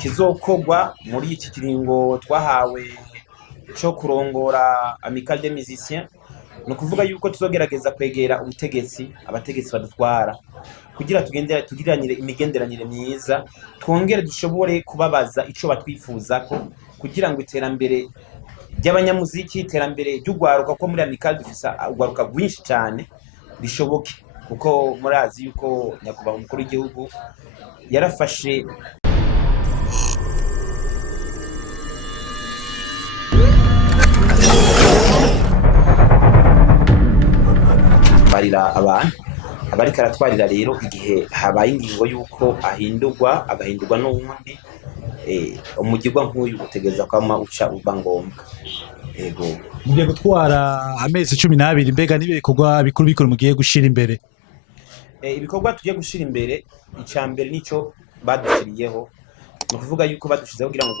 kizokogwa muri iki kiringo twahawe cyo kurongora Amicale des Musiciens, no kuvuga yuko tuzogerageza kwegera abategetsi badutwara kugira tugiranire imigenderanire myiza, twongere dushobore kubabaza ico batwifuzako kugira ngo iterambere ry'abanyamuziki, iterambere ry'ugwaruka ko muri Amicale dufise ugwaruka rwinshi cyane rishoboke, kuko murazi yuko nyakubahwa umukuru w'igihugu yarafashe barira abantu abariko aratwarira rero igihe habaye ingingo yuko agahindurwa n'uwundi umugirwa nk'uyu utegeza kwama uca uba ngombwa. Ego mugiye gutwara amezi 12, mbega nibe bikorwa bikuru mugiye gushira imbere? Ibikorwa tugiye gushira imbere, icambere nico badushiriyeho, no kuvuga yuko badushizeho kugira ngo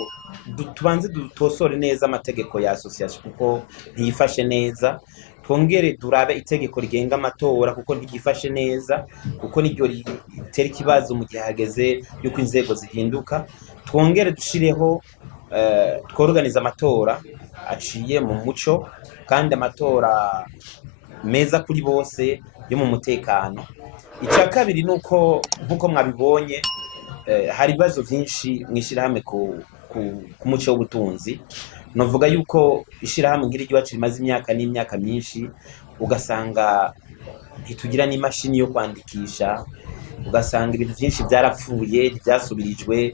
tubanze dutosore neza amategeko ya association kuko ntiyifashe neza, twongere durabe itegeko rigenga amatora kuko ntigifashe neza, kuko niryo ritera ikibazo mu gihe hageze yuko inzego zihinduka. Twongere dushireho tworganiza amatora aciye mu muco kandi amatora meza kuri bose yo mu mutekano. Icya kabiri nuko nkuko mwabibonye hari ibibazo byinshi mwishirahamwe ku muco w'ubutunzi. Novuga yuko ishirahamwe ngiri ryacu rimaze imyaka n'imyaka myinshi, ugasanga ntitugira n'imashini yo kwandikisha, ugasanga ibintu byinshi byarapfuye ntibyasubirijwe.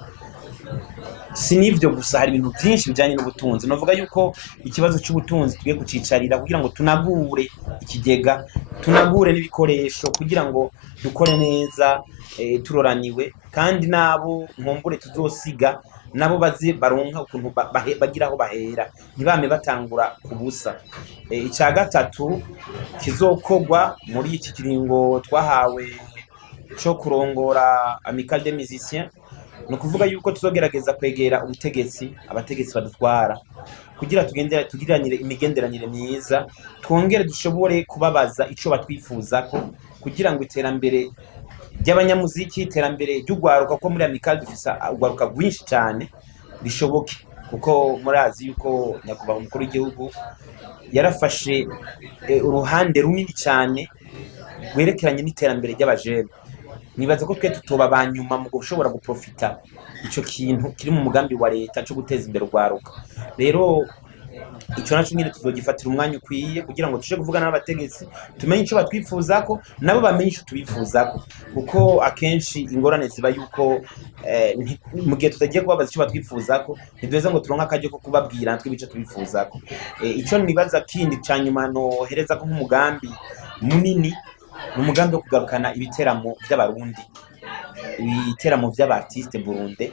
Sinivyo gusa, hari ibintu byinshi bijanye n'ubutunzi. Novuga yuko ikibazo cy'ubutunzi tugiye kucicarira kugira ngo tunagure ikigega, tunagure n'ibikoresho kugira ngo dukore neza turoraniwe, kandi nabo nkumbure tuzosiga nabo bazi baronka ukuntu bagira aho bahera, ntibame batangura kubusa. Icya gatatu kizokogwa muri iki kiringo twahawe cyo kurongora Amicale des Musiciens, no kuvuga yuko tuzogerageza kwegera abategetsi badutwara kugira tugiranire imigenderanire myiza, twongere dushobore kubabaza ico batwifuzako kugira ngo iterambere ry'abanyamuziki, iterambere ry'ugwaruka ko muri Amicale dufise ugwaruka rwinshi cyane rishoboke, kuko murazi yuko nyakubahwa umukuru w'igihugu yarafashe uruhande runini cyane rwerekeranye n'iterambere ry'abajene. Nibaza ko twe tutoba banyuma mu gushobora guprofita ico kintu kiri mu mugambi wa leta cyo guteza imbere ugwaruka. Rero ico naco nyine tuzogifatira umwanya ukwiye kugira ngo tuje kuvugana n'abategetsi, tumenye ico batwifuzako nabo bamenye ico tubifuzako, kuko akenshi ingorane ziba yuko mu gihe tutagiye kubabaza ico batwifuzako ntiduheza ngo turonka akaryo ko kubabwira natwe ibice tubifuzako. Ico nibaza kindi ca nyuma nohereza ko nk'umugambi munini, umugambi wo kugarukana ibiteramo by'abarundi, ibiteramo by'abartiste Burundi,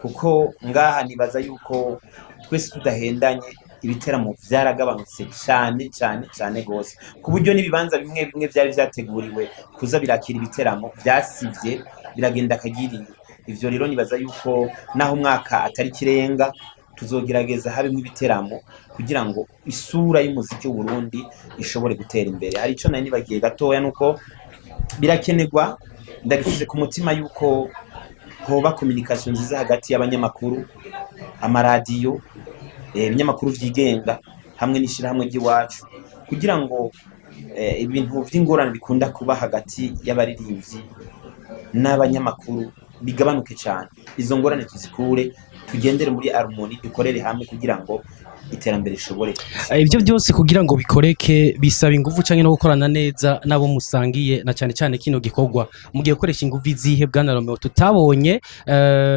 kuko ngaha nibaza yuko twese tudahendanye ibiteramo byaragabanutse cyane gose, ku buryo n'ibibanza bimwe byari byateguriwe kuza birakira ibiteramo byasivye biragenda kagiriye. Ivyo rero nibaza yuko naho umwaka atari kirenga tuzogerageza habimwe ibiteramo kugira ngo isura y'umuziki w'u Burundi ishobore gutera imbere. Hari ico nari nibagiye gatoya, nuko birakenerwa, ndagifise ku mutima yuko hoba communication nziza hagati y'abanyamakuru, amaradiyo, ibinyamakuru vyigenga hamwe n'ishirahamwe ry'iwacu, kugira ngo ibintu vy'ingorane bikunda kuba hagati y'abaririmbyi n'abanyamakuru bigabanuke cyane. Izo ngorane tuzikure, tugendere muri harmony, dukorere hamwe kugira ngo iterambere ishobore. Ivyo byose kugira ngo bikoreke bisaba ingufu canke no gukorana neza nabo musangiye, na cyane kino gikorwa mugiye gukoresha ingufu izihe bwana Romeo tutabonye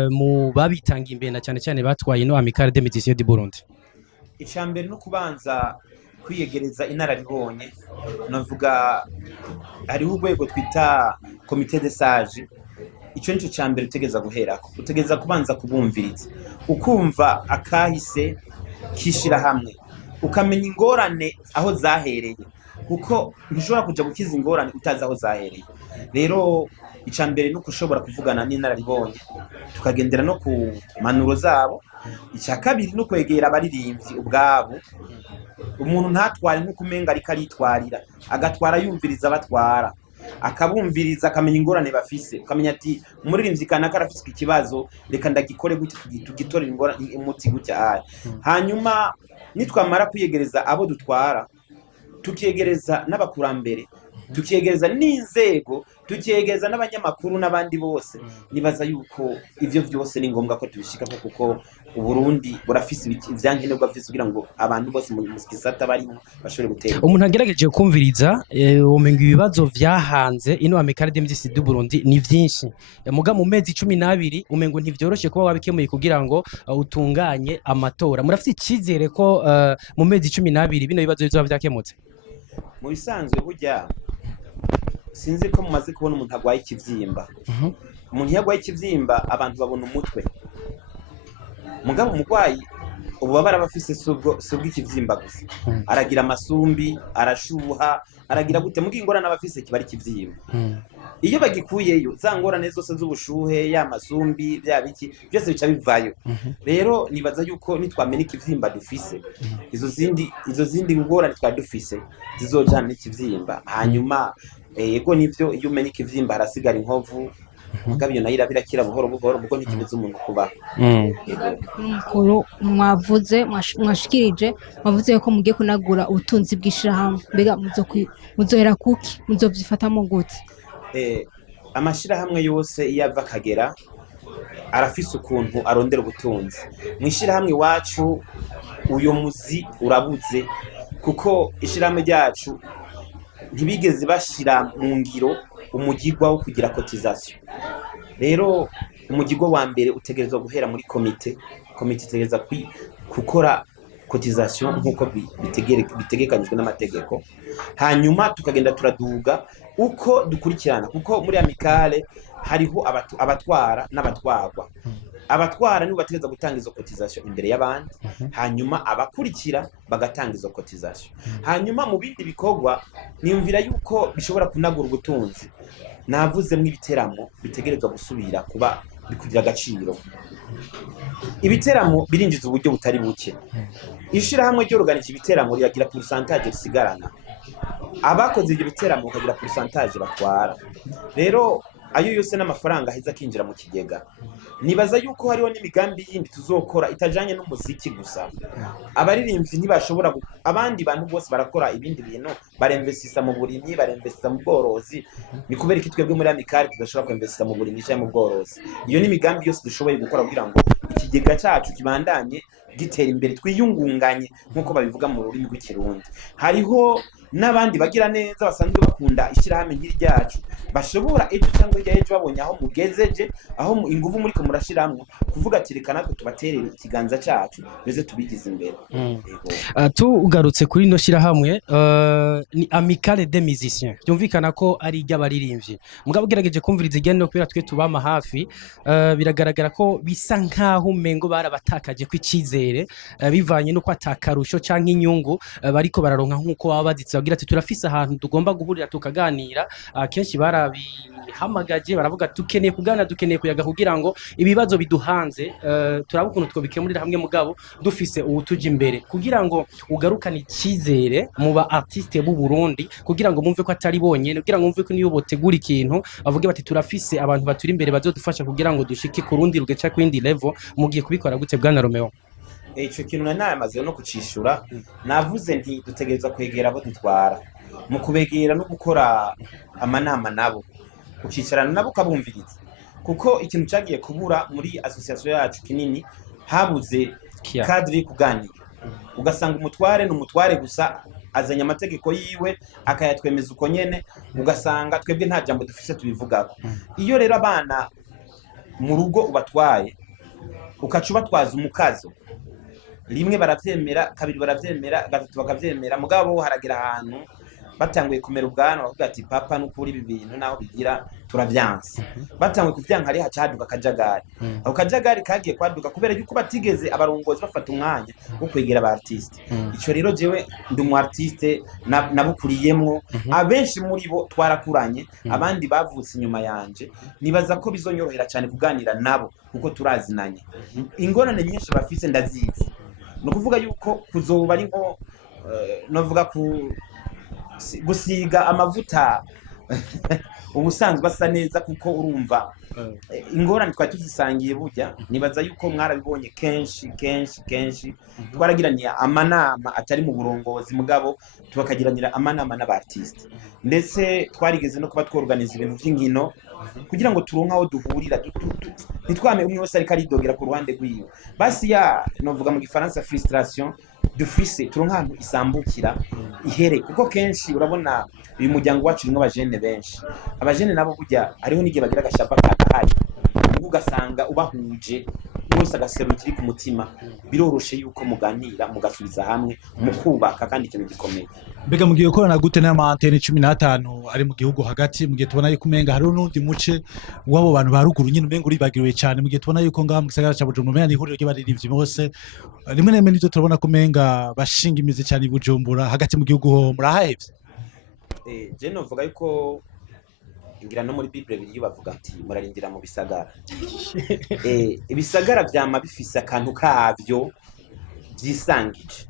mu babitangiye imbere, na cyane batwaye no Amicale des Musiciens du Burundi? Icambere no kubanza kwiyegereza inararibonye. Navuga hariho urwego twita comité de sage, ico nico cambere utegeza guherako, utegeza kubanza kubumviriza, ukumva akahise kishira hamwe, ukamenya ingorane aho zahereye, kuko ntushobora kuja gukiza ingorane utazi aho zahereye. Rero icambere no kushobora kuvugana n'inararibonye, tukagendera no ku manuro zabo. Icya kabiri no kwegera abaririmbyi ubwabo, umuntu ntatware nko kumenga ariko aritwarira, agatwara yumviriza abatwara, akabumviriza akamenya ingorane bafise ukamenya ati umuririmbyi kanaka arafise ikibazo reka ndagikore gutya tugitorera ingorane umuti gutya hanyuma nitwamara kwiyegereza abo dutwara tukiyegereza n'abakurambere tukiyegereza n'inzego tukiyegereza n'abanyamakuru n'abandi bose nibaza yuko ivyo vyose ni ngombwa ko tubishikako kuko Uburundi burafise ivyankenerwa vyose kugira ngo abantu bose mu gisata barimo bashobore gutera. Umuntu agerageje kumviriza umenga ibibazo vyahanze ino Amicale des Musiciens du Burundi ni vyinshi. Muga mu mezi 12 umengo ntivyoroshe kuba wabikemuye kugira ngo utunganye amatora. Murafite icizere ko mu mezi 12 bino bibazo bizoba vyakemutse? Mu bisanzwe burya sinzi ko mumaze kubona umuntu agwaye ikivyimba. Umuntu yagwaye ikivyimba abantu babona umutwe. Mugabo umugwayi ububabara bafise subwo ikivyimba gusa. Aragira amasumbi, arashuha, aragira gute mugi ingorane abafise kibari ikivyimba. Iyo bagikuyeyo za ngorane zose z'ubushuhe ya masumbi bya biki byose bica bivayo. Rero nibaza yuko nitwamena ikivyimba dufise izo zindi ngorane twadufise zizojana n'ikivyimba. Hanyuma yego nivyo iyo umenya ikivyimba harasigara inkovu mugabyo nayo birakira buhoro buhoro mugo ntikimeze umuntu kuba mukuru mwavuze mwashikirije mwavuze ko mugiye kunagura ubutunzi bw'ishirahamwe mbega muzohera kuki muzovyifatamo gute? Amashirahamwe yose iyo ava kagera arafise ukuntu arondera ubutunzi. Mwishirahamwe wacu uyo muzi urabuze kuko ishirahamwe ryacu ntibigeze bashira mu ngiro umugirwa wo kugira cotisation. Rero umugirwa wa mbere utegerezwa guhera muri komite itegereza gukora cotisation nkuko bitegekanijwe n'amategeko. Hanyuma tukagenda turaduga uko dukurikirana kuko muri Amicale hariho abatwara n'abatwarwa. Abatwara nibo bategeza gutanga izo cotisation imbere y'abandi, hanyuma abakurikira bagatanga izo cotisation. Hanyuma mu bindi bikorwa niyumvira yuko bishobora kunagura ubutunzi. Navuze mu ibiteramo bitegerezwa gusubira kuba bikugira agaciro. Ibiteramo birinjiza uburyo butari buke. Ishirahamwe ryo organize ibiteramo ryagira pourcentage risigarana. Abakoze ibyo biteramo bakagira pourcentage batwara. Rero ayo yose n'amafaranga aheza kinjira mu kigega. Nibaza yuko hariho n'imigambi yindi tuzokora itajanye n'umuziki gusa. Abaririmbyi ntibashobora abandi bantu bose barakora ibindi bintu baremvesisa mu burimyi baremvesisa mu bworozi. Ni kubera iki twebwe muri Amicale tudashobora kwemvesisa mu burimyi cyangwa mu bworozi? Iyo n'imigambi yose dushoboye gukora kugira ngo ikigega cyacu kibandanye gitera imbere twiyungunganye nkuko babivuga mu rurimi rw'ikirundi. Hariho n'abandi bagira neza basanzwe bakunda ishirahamwe nk'iryacu bashobora ejo cyangwa ejo babonye aho mugezeje aho inguvu muri ko murashiramwe kuvuga ati reka natwe tubaterere ikiganza cyacu beze tubigize imbere. Tugarutse kuri no shirahamwe ni Amicale des Musiciens byumvikana ko ari iry'abaririmbyi mugabo gerageje kumviriza igene no kubera twe tubama hafi biragaragara ko bisa nkaho umengo barabatakaje kw'icizere bivanye no kwatakarusho canke inyungu bariko bararonka nkuko baba baditse bagira ati turafise ahantu tugomba guhurira tukaganira. Kenshi barabihamagaje baravuga dukeneye kuganira dukeneye kuyaga kugira ngo ibibazo biduhanze turaba ukuntu twobikemurira hamwe mugabo dufise ubutuje imbere kugira ngo ugarukane icizere mu ba artiste b'u Burundi kugira ngo mumve ko atari bonyene kugira ngo mumve ko niyo botegura ikintu bavuge bati turafise abantu baturi imbere bazodufasha kugira ngo dushike ku rundi rugeca kwindi level mugiye kubikora gute bwana Romeo? Ico kintu namaze no kucishura navuze nti dutegereza kwegera abo dutwara mu kubegera no gukora amanama nabo ukicarana nabo kabumviriza kuko ikintu cyagiye kubura muri association yacu kinini habuze cadre kuganira. Ugasanga umutware n'umutware gusa azanya amategeko yiwe akayatwemeza uko nyene ugasanga twebwe nta jambo dufise tubivugako. Iyo rero abana mu rugo ubatwaye ukacuba twaza umukazo rimwe baravyemera kabiri baravyemera gatatu bakavyemera mugabo haragira ahantu batanguye kumera ubwana bavuga ati papa n'ukuri ibi bintu naho bigira turavyanse. Batanguye kuvyanka ari hacaduka kajagari. Ako kajagari kagiye kwaduka kubera yuko batigeze abarongozi bafata umwanya wo kwegera aba artiste. Ico rero jewe ndi umu artiste nabukuriyemwo abenshi muri bo twarakuranye abandi bavutse inyuma yanje. Nibaza ko bizonyorohera cyane kuganira nabo kuko turazinanye. Ingorane nyinshi bafise ndazizi. No kuvuga yuko kuzoba ari nko novuga ku gusiga amavuta ubusanzwe asa neza kuko urumva ingorane twari tuzisangiye burya nibaza yuko mwarabibonye kenshi twaragiranira amanama atari mu burongozi mugabo tukakagiranira amanama n'abartiste ndetse twarigeze no kuba tworganiza ibintu by'inkino kugira ngo turonke aho duhurira ntitwame umwe wese ariko aridogera ku ruhande rwiwe basi novuga mu gifaransa frustration dufise turonka ahantu isambukira ihere kuko kenshi urabona uyu muryango wacu urimo abajene benshi abajene nabo burya hariho n'igihe bagira agashapa kakahari ugasanga ubahuje bose agasero kiri ku mutima biroroshe yuko muganira mugasubiza hamwe mukubaka kandi ikintu gikomeye. Mbega mugiye gukorana gute n'ama antenne 15 ari mu gihugu hagati mugiye tubona yuko umenga hari n'undi muce wabo bantu baruguru nyine umenga uribagiriwe cyane mugiye tubona yuko ngaha mu gisagara ca Bujumbura umenga ihuriro ry'abaririmbyi bose rimwe n'imwe nivyo turabona ko umenga bashinga imizi cyane i Bujumbura hagati mu gihugu ho murahevye. Je novuga yuko ngira no muri Bible biri bavuga ati murarindira mu bisagara. Ibisagara vyama bifise akantu kavyo vyisangije.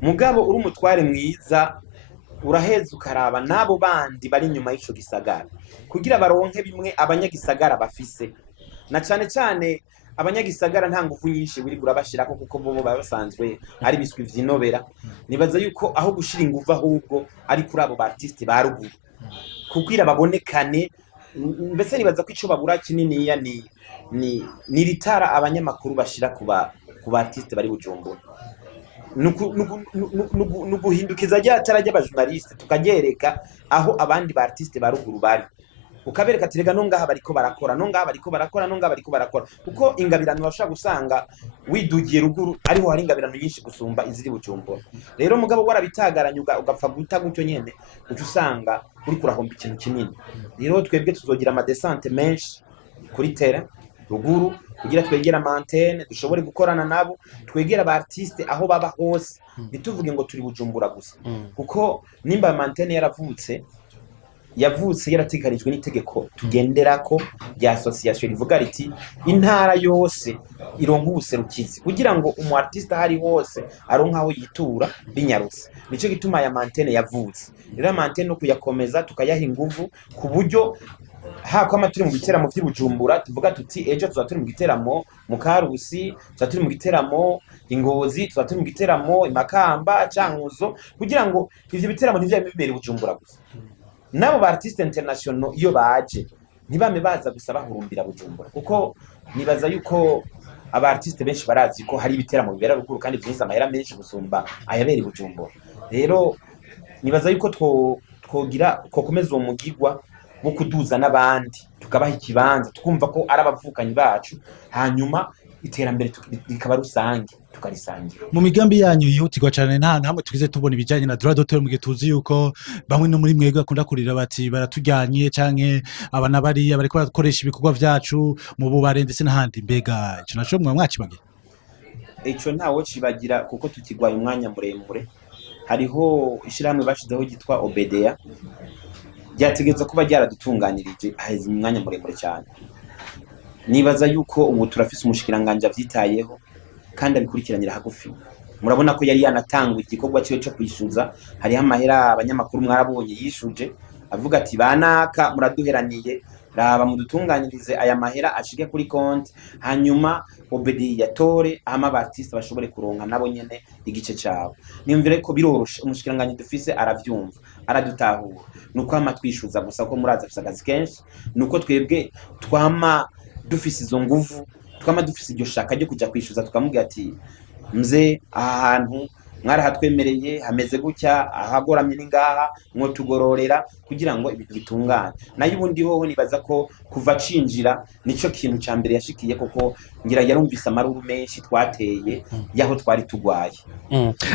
Mugabo uri umutware mwiza uraheza ukaraba nabo bandi bari nyuma y'ico gisagara kugira baronke bimwe abanyagisagara bafise na cyane abanyagisagara nta ngufu nyinshi biri gurabashirako kuko bobo basanzwe ari biswi vyinobera nibaza yuko aho gushira ingufu ahubwo ari kuri abo artiste baruguru kugira babonekane mbese nibaza ko ico babura kinini ya ni ritara abanyamakuru bashira kuba artiste bari Bujumbura nuguhindukiza ryatara ry'abajournaliste tukagereka aho abandi ba artiste baruguru bari ukabereka tirega no ngaha bariko barakora kuko ingabirano bashaka gusanga widugiye ruguru ariho hari ingabirano nyinshi gusumba iziri Bujumbura rero mugabo warabitagaranye ugapfa guta gutyo nyene ucu usanga uri kurahomba ikintu kinini rero twebwe tuzogira ama descente menshi kuri terrain ruguru kugira twegera antenne dushobore gukorana nabo twegera aba artiste aho baba hose bituvuge ngo turi Bujumbura gusa kuko nimba antenne yavutse yarategarijwe n'itegeko tugenderako rya association rivuga riti intara yose ironka ubuserukizi kugira ngo umu artiste hari hose aronka aho yitura binyarutse nico gituma ya antenne yavutse rero antenne no kuyakomeza tukayaha inguvu ku buryo hako amaturi mu biteramo by'Ibujumbura tuvuga tuti ejo tuzaturi mu giteramo mu Karusi tuzaturi mu giteramo Ingozi tuzaturi mu giteramo Imakamba Cankuzo kugira ngo ivyo biteramo ntivyabibere Bujumbura gusa nabo ba artiste international iyo baje ntibame baza gusa bahurumbira Bujumbura kuko nibaza yuko aba artiste benshi barazi ko hari ibiteramo bibera ruguru kandi byinza amahera menshi gusumba ayabera Bujumbura rero nibaza yuko twogira komeza uwo mugigwa wo kuduza n'abandi tukabaha ikibanza tukumva ko ari abavukanyi bacu hanyuma iterambere rikaba rusange tukarisangira. Mu migambi yanyu yihutirwa cyane nta hamwe tugize tubona ibijanye na droit d'auteur mu gihe tuzi yuko bamwe no muri mwebwe akunda kurira bati baratujyanye canke abana bari bariko barakoresha ibikorwa vyacu mu bubare ndetse n'ahandi mbega ico naco mwakibagira ico ntawo cibagira kuko tukigwaye umwanya muremure hariho ishiramwe bashizeho gitwa Obedea byategetse kuba ryaradutunganirije aheze umwanya muremure cyane nibaza yuko ubu turafise umushikiranganje avyitayeho kandi abikurikiranira hagufi murabona ko yari yanatangwa igikorwa cyo kwishuza hari amahera abanyamakuru mwarabonye yishuje avuga ati banaka muraduheraniye raba mudutunganirize aya mahera ashike kuri konti hanyuma Obedi yatore ama artiste bashobore kuronka nabo nyene igice cyabo nimvire ko biroroshe umushikiranganje dufise aravyumva aradutahura nuko amatwishuza gusa ko muraza fisagazi kenshi nuko twebwe twama dufise izo nguvu twama dufise iryo shaka ryo kuja kwishuza tukamubwira ati mze ahantu mwarahatwemereye hameze gutya ahagoramye ningaha mwo tugororera kugira ngo ibintu bitungane nayo ubundi hoho nibaza ko kuva cinjira nico kintu ca mbere yashikiye koko ngira yarumvise amaruru menshi twateye yaho twari tugwaye.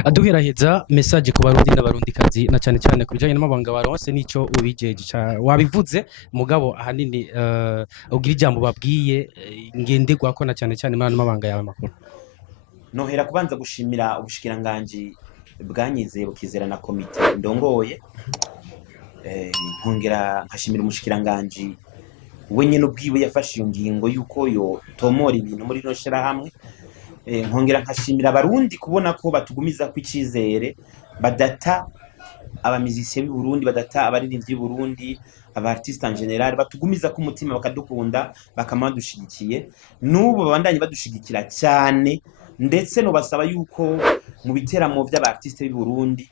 Aduheraheza message ku barundi n'abarundikazi na cyane cyane kubijanye n'amabanga baronse nico ubijeje wabivuze mugabo ahanini ugira ijambo babwiye ngenderwa ko na cyane cyane muri amabanga yawe makuru. Nohera kubanza gushimira ubushikiranganje bwanyizeye bukizera na komite ndongoye nkongera nkashimira umushikiranganje wenyene ubwiwe yafashe iyo ngingo yuko yo tomora ibintu muri no shira hamwe nkongera nkashimira abarundi kubona ko batugumiza kwicizere badata abamizisiye b'u Burundi badata abaririmbyi b'u Burundi abartiste en general batugumiza ku mutima bakadukunda bakamandushigikiye n'ubu babandanye badushigikira cyane ndetse no basaba yuko mu biteramo by'abartiste b'i Burundi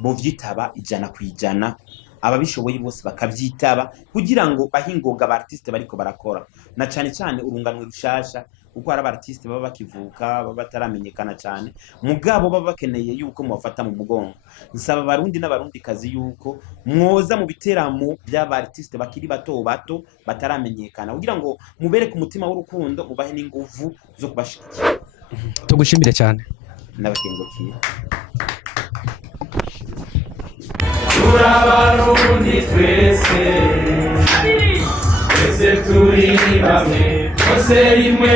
bovyitaba 100%, ababishoboye bose bakavyitaba kugira ngo bahingoga abartiste bariko barakora na cyane cyane urunganwe rushasha kuko ari abartiste baba bakivuka baba bataramenyekana cyane mugabo baba bakeneye yuko mubafata mu mugongo. Nsaba abarundi n'abarundi kazi yuko mwoza mu biteramo by'abartiste bakiri bato bato bataramenyekana kugira ngo mubere ku mutima w'urukundo mubahe n'inguvu zo kubashigikira. Tugushimire cyane. Nabakengukiye. Turabarundi twese turi bamwe bose rimwe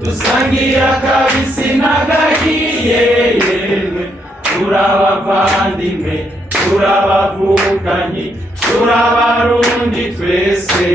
dusangira kabisi n'agahiye yemwe turabavandimwe turabavukanyi turabarundi twese